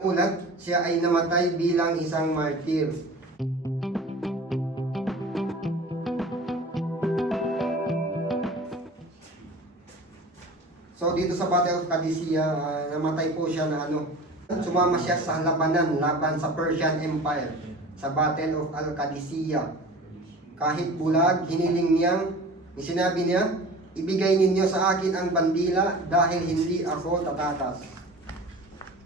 Ulat, siya ay namatay bilang isang martir. So dito sa Battle of Qadisiyah, namatay po siya na sumama siya sa labanan laban sa Persian Empire sa Battle of Al-Qadisiyah. Kahit bulag, sinabi niya, ibigay ninyo sa akin ang bandila dahil hindi ako tatakas.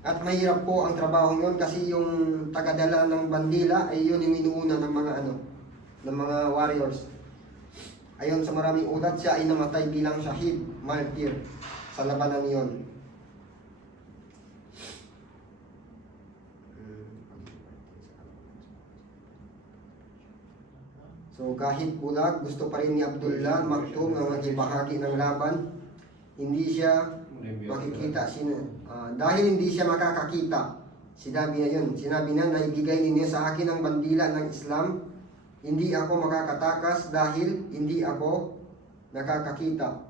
At mahirap po ang trabaho yun kasi yung tagadala ng bandila ay yun yung inuuna ng mga warriors. Ayon sa maraming ulat, siya ay namatay bilang shahid, martyr, sa labanan yon. So kahit bulag, gusto pa rin ni Abdullah Maktoum na magbahagi ng laban. Hindi siya makikita dahil hindi siya makakakita. Sinabi niya na ibigay ninyo sa akin ang bandila ng Islam. Hindi ako makakatakas dahil hindi ako nakakakita.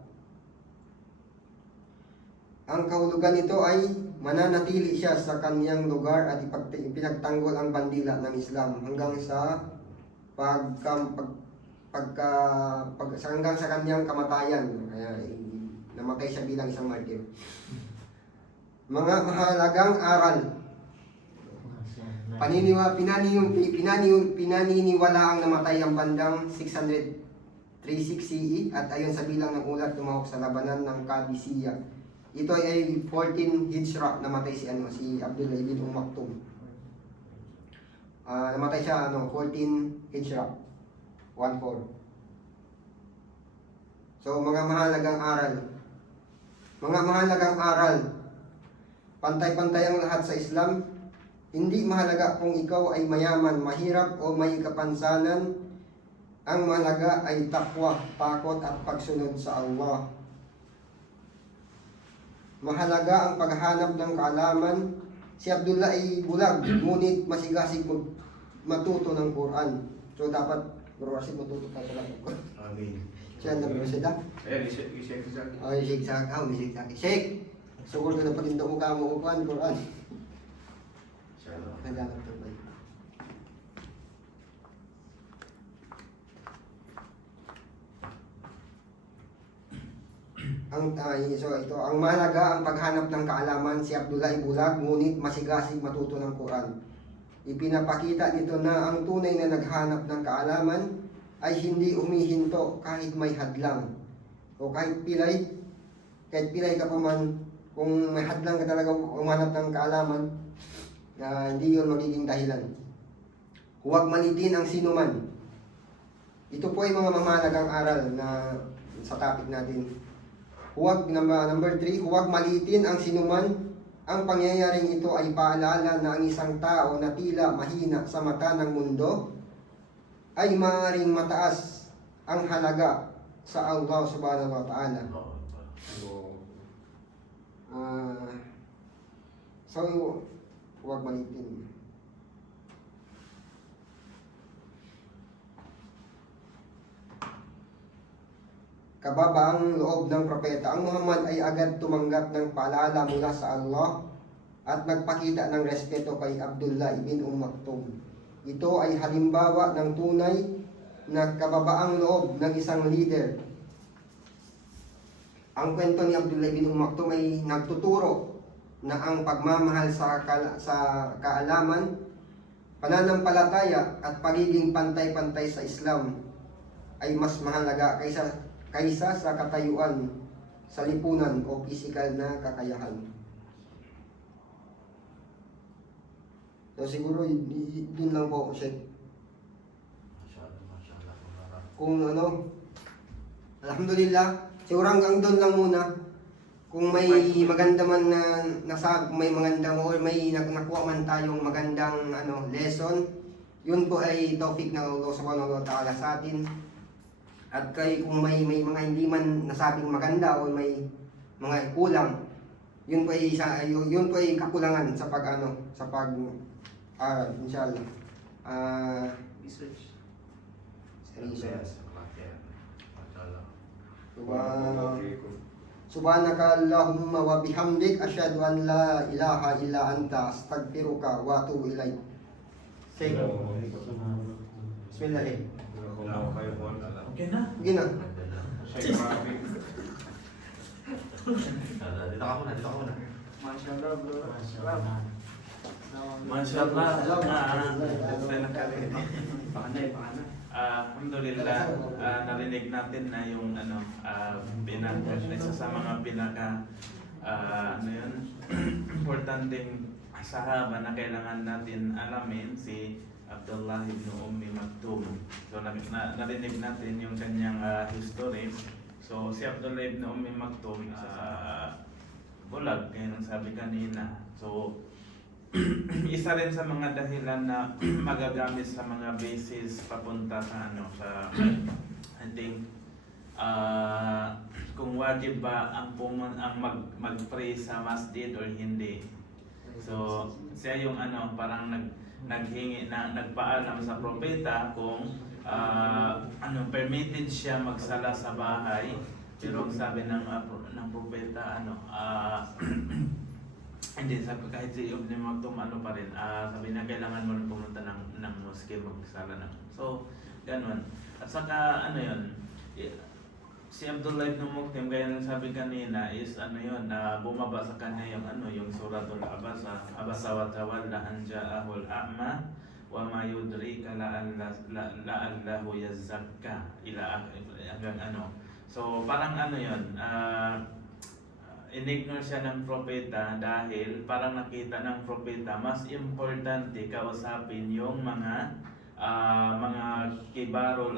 Ang kahulugan nito ay mananatili siya sa kanyang lugar at ipinagtanggol ang bandila ng Islam hanggang sa hanggang sa kanyang kamatayan. Kaya namatay siya bilang isang martir. Mga mahalagang aral. Pinaniniwala ang namatay ang bandang 636 CE at ayon sa bilang ng ulat tumawag sa labanan ng Qadisiyah. Ito ay 14 Hijra namatay si Abdullah ibn Maktoum. Namatay siya 14 Hijra 14. So mga mahalagang aral. Mga mahalagang aral. Pantay-pantay ang lahat sa Islam. Hindi mahalaga kung ikaw ay mayaman, mahirap o may kapansanan. Ang mahalaga ay takwa, takot at pagsunod sa Allah. Mahalaga ang paghahanap ng kaalaman. Si Abdullah ay bulag, ngunit masigasig matuto ng Quran. So dapat, Bro Rashid, matuto ka talaga ng Quran. Amin. Siya ang Rashid ha? Ayan, i-shake sa akin. Oh, i-shake sa akin. Shake! Sugod ka na pa rin daw mukha mo upuan, Quran. Naghanap to ba? Ang mahalaga ang paghanap ng kaalaman. Si Abdullah ay bulag, ngunit masigasig matuto ng Quran. Ipinapakita nito na ang tunay na naghanap ng kaalaman ay hindi umihinto kahit may hadlang. O kahit pilay ka pa man, kung may hadlang ka talaga umanap ng kaalaman, hindi yun magiging dahilan. Huwag malitin ang sinuman. Ito po ay mga mamahalagang aral na sa topic natin. Number 3, huwag malitin ang sinuman. Ang pangyayaring ito ay paalala na ang isang tao na tila mahina sa mata ng mundo ay maaaring mataas ang halaga sa Allah subhanahu wa ta'ala. So, huwag malitin. Kababaang loob ng propeta. Ang Muhammad ay agad tumanggap ng paalala mula sa Allah at nagpakita ng respeto kay Abdullah ibn Maktoum. Ito ay halimbawa ng tunay na kababaang loob ng isang leader. Ang kwento ni Abdullah ibn Maktoum ay nagtuturo na ang pagmamahal sa kaalaman, pananampalataya at pagiging pantay-pantay sa Islam ay mas mahalaga kaysa sa katayuan sa lipunan o pisikal na kakayahan. So siguro yun lang po, Sheikh. Kung alhamdulillah, siguro hanggang doon lang muna. Kung may maganda man na may magandang or may nakuha man tayong magandang lesson, yun po ay topic ng Allah subhanahu wa ta'ala sa atin. At kung may mga hindi man nasabing maganda o may mga kulang, yun po ay kakulangan sa pag-aral, inshallah. Research. Research. Mashallah. Wow. Subhanaka Allahumma wa bihamdik asyhadu an la ilaha illa anta astaghfiruka wa atubu ilaik. Say Bismillah. Okay na? Gina. Dito ka muna. Mashallah bro. Mashallah. Panay. Alhamdulillah, narinig natin na yung isa sa mga pinaka importanteng sahaba na kailangan natin alamin, si Abdullah ibn Ummi Maktum. So narinig natin yung kanyang history. So si Abdullah ibn Ummi Maktum sa bulag, kaya nang sabi kanina. So isa rin sa mga dahilan na magagamit sa mga bases papunta sa I think kung wajib ba ang mag-pray sa masjid or hindi. So siya yung parang naghingi na nagpaalam sa propeta kung permitted siya magsala sa bahay, pero sabi ng propeta hindi, sabi kahit si Ibn Maktum pa rin, sabi niya kailangan mo rin pumunta ng mosque magsala na. So, ganun. At saka si Abdullah ibn Maktum, gaya ng sabi kanina, is bumaba sa kanya yung suratul Abasa wa tawalla an ja'ahul a'ma wa ma yudrika la'allahu yazakka ila hanggang So, parang inignore siya ng propeta dahil parang nakita ng propeta mas importante kausapin yung mga kibarul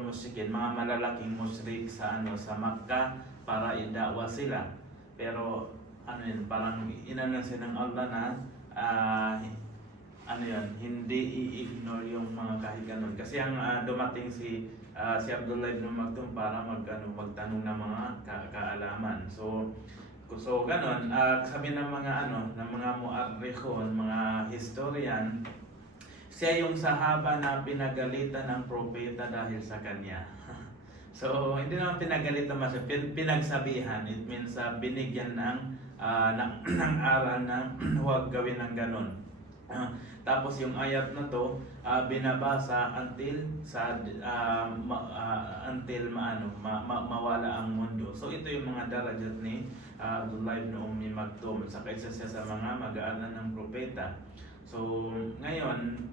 musyrikin, mga malalaking musyrik sa Makkah para idawa sila. Pero parang inanon siya ng Allah na hindi i-ignore yung mga kahit ganun. Kasi ang dumating si Abdullah ibn Maktum para magtanong ng mga kaalaman. So ganun, sabi ng mga mu'arrikhon, mga historian, siya yung sahaba na pinagalitan ng propeta dahil sa kanya. So hindi naman pinagalitan mas pinagsabihan. It means binigyan ng aral na huwag gawin ng ganun. Tapos yung ayat na to binabasa until mawala ang mundo. So ito yung mga darajat ni Abdullah ibn Ummi Maktum, saka isa siya sa mga mag-aaral ng propeta. So ngayon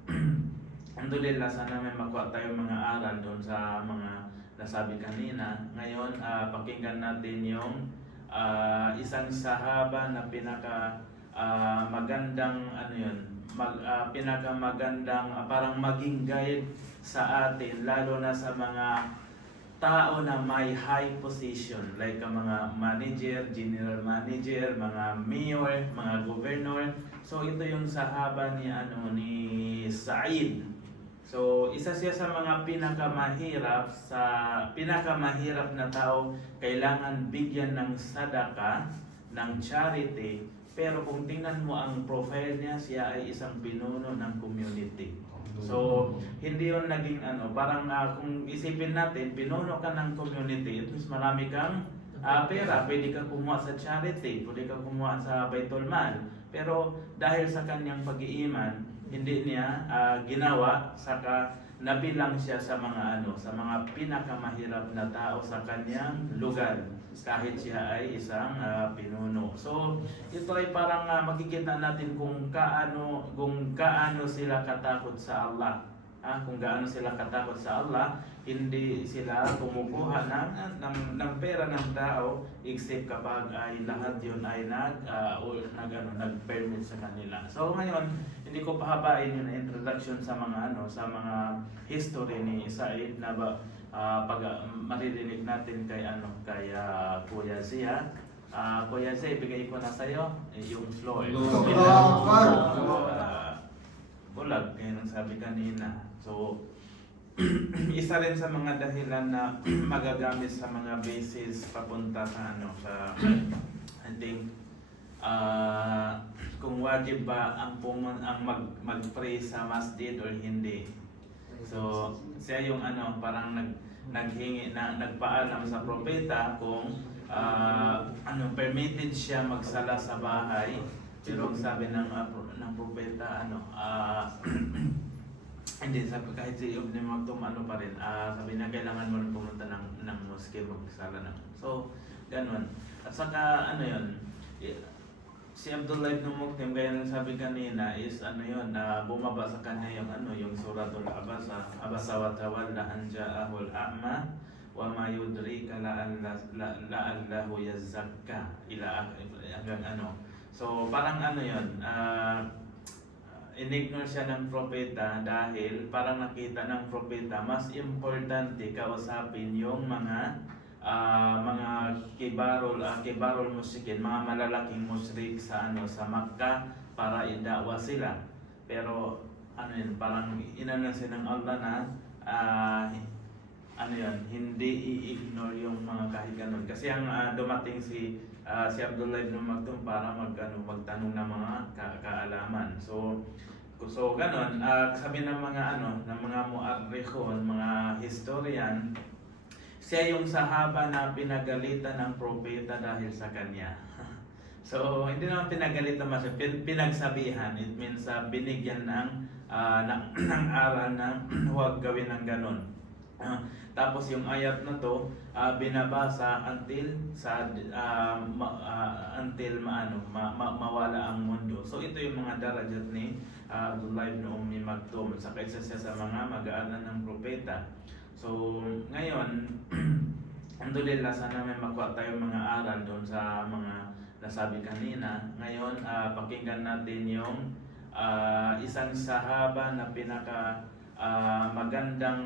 alhamdulillah, sana may makuha tayong mga aral doon sa mga nasabi kanina. Ngayon pakinggan natin yung isang sahaba na pinaka magandang pinakamagandang parang maging guide sa atin, lalo na sa mga tao na may high position like mga manager, general manager, mga mayor, mga governor. So ito yung sahaba ni Sa'id. So isa siya sa mga pinakamahirap na tao, kailangan bigyan ng sadaka, ng charity. Pero kung tingnan mo ang profile niya, siya ay isang pinuno ng community. So, hindi yun naging parang kung isipin natin, pinuno ka ng community, it means marami kang pera, pwede kang kumuha sa charity, pwede kang kumuha sa Baitul Mal. Pero dahil sa kanyang pag-iiman, hindi niya ginawa, saka nabilang siya sa mga pinakamahirap na tao sa kanyang lugar, kahit siya ay isang pinuno. So ito ay parang makikita natin kung gaano sila katakot sa Allah. Kung gaano sila katakot sa Allah, hindi sila kumukuha ng pera ng tao except kapag ay lahat yun ay nag-permit sa kanila. So ngayon, hindi ko pahabain yung introduction sa mga history ni Sa'id na pag maririnig natin kay Kuya Zia. Kuya Zia, ibigay ko na sa'yo yung floor. Bulag, kaya nang sabi kanina. So, isa rin sa mga dahilan na magagamit sa mga bases papunta sa I think kung wajib ba ang mag-pray sa masjid or hindi. So siya yung parang naghingi na nagpaalam sa propeta kung permitted siya magsala sa bahay. Pero ang sabi ng propeta, hindi, sabi kahit si Ibn Maktum, pa rin, sabi niya kailangan mo rin pumunta ng moske magsala na. So, ganun. At saka, si Abdullah ibn Maktum, gaya ng sabi kanina, is bumaba sa kanya yung suratul Abasa wa tawalla an ja'ahul a'ma wa ma yudrika la'allahu yazakka hanggang So parang inignore siya ng propeta dahil parang nakita ng propeta mas importante kausapin yung mga kibarul musyrikin, mga malalaking musyrik sa Makkah para idakwa sila. Pero parang inanon siya ng Allah na hindi i-ignore yung mga kahit ganun. Kasi ang dumating si Abdullah ibn Maktum para magtanong ng mga kaalaman. So ganun, sabi ng mga mu'arrikhun, mga historian, siya yung sahaba na pinagalitan ng propeta dahil sa kanya. So hindi naman pinagalitan mas, pinagsabihan. It means binigyan ng aral na huwag gawin ng ganun. Tapos yung ayat na to binabasa until mawala ang mundo. So ito yung mga darajat ni Abdullah ibn Ummi Maktum, sa isa siya sa mga mag-aaral ng propeta. So ngayon, alhamdulillah, sana may makuha tayo mga aral doon sa mga nasabi kanina. Ngayon, pakinggan natin yung isang sahaba na pinakamagandang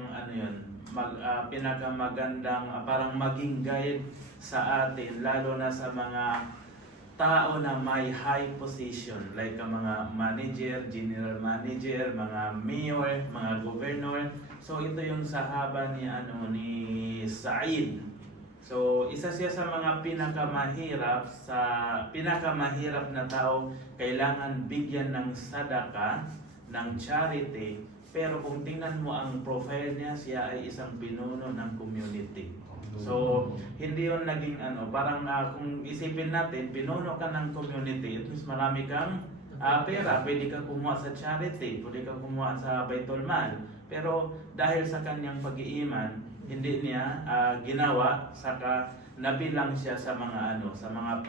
parang maging guide sa atin, lalo na sa mga tao na may high position, like mga manager, general manager, mga mayor, mga governor. So ito yung sahaba ni Sa'id. So isa siya sa mga pinakamahirap na tao, kailangan bigyan ng sadaka, ng charity. Pero kung tingnan mo ang profile niya, siya ay isang pinuno ng community. So, hindi yun naging parang kung isipin natin, pinuno ka ng community, it means marami kang pera, pwede ka kumuha sa charity, pwede ka kumuha sa Baitul Mal. Pero dahil sa kanyang pag-iiman, hindi niya ginawa, saka nabilang siya sa mga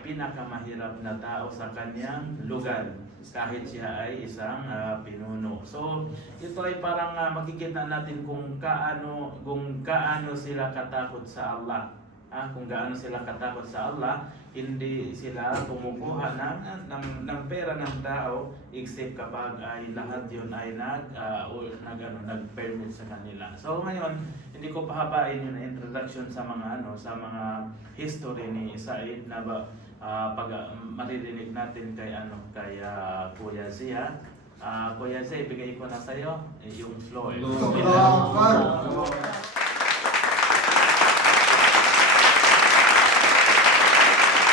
pinakamahirap na tao sa kanyang lugar, kahit siya ay isang pinuno. So ito ay parang makikita natin kung kaano sila katakot sa Allah. Kung gaano sila katakot sa Allah, hindi sila kumukuha ng pera ng tao except kapag ay lahat yun ay nag-permit sa kanila. So ngayon, hindi ko pahabain yung introduction sa mga history ni Sa'id na maririnig natin kay Kuya Zia. Kuya Zia, ibigay ko na sa'yo yung floor.